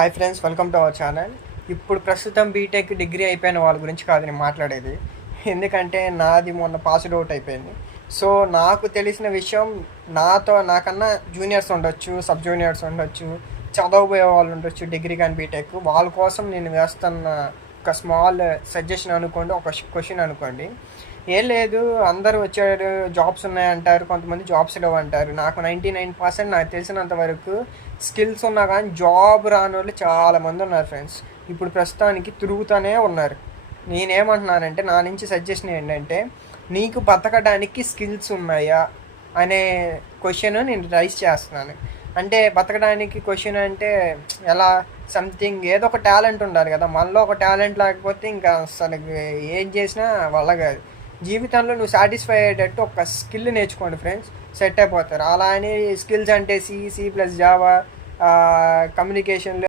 Hi friends, welcome to our channel. ఇప్పుడు ప్రస్తుతం BTech degree అయిపోయిన వాళ్ళ గురించి కాదు నేను మాట్లాడేది. ఎందుకంటే నాది మొన్న పాస్డ్ అవుట్ అయిపోయింది. సో నాకు తెలిసిన విషయం, నాకన్నా జూనియర్స్ ఉండొచ్చు, సబ్ జూనియర్స్ ఉండొచ్చు, చదవబోయే వాళ్ళు ఉండొచ్చు, డిగ్రీ కానీ బీటెక్, వాళ్ళ కోసం నేను వేస్తున్న ఒక స్మాల్ సజెషన్ అనుకోండి, ఒక క్వశ్చన్ అనుకోండి. ఏం లేదు, అందరూ వచ్చారు, జాబ్స్ ఉన్నాయంటారు, కొంతమంది జాబ్స్ లేవు అంటారు. నాకు 99% నాకు తెలిసినంత వరకు స్కిల్స్ ఉన్నా కానీ జాబ్ రాని వాళ్ళు చాలామంది ఉన్నారు ఫ్రెండ్స్. ఇప్పుడు ప్రస్తుతానికి తిరుగుతూనే ఉన్నారు. నేనేమంటున్నానంటే, నా నుంచి సజెషన్ ఏంటంటే, నీకు బతకడానికి స్కిల్స్ ఉన్నాయా అనే క్వశ్చన్ నేను రైస్ చేస్తున్నాను. అంటే బతకడానికి క్వశ్చన్ అంటే ఎలా, సంథింగ్ ఏదో ఒక టాలెంట్ ఉండాలి కదా. మనలో ఒక టాలెంట్ లేకపోతే ఇంకా అసలు ఏం చేసినా వల్ల కాదు. జీవితంలో నువ్వు సాటిస్ఫై అయ్యేటట్టు ఒక స్కిల్ నేర్చుకోండి ఫ్రెండ్స్, సెట్ అయిపోతారు. అలా అని స్కిల్స్ అంటే సి ప్లస్ జావా, కమ్యూనికేషన్లు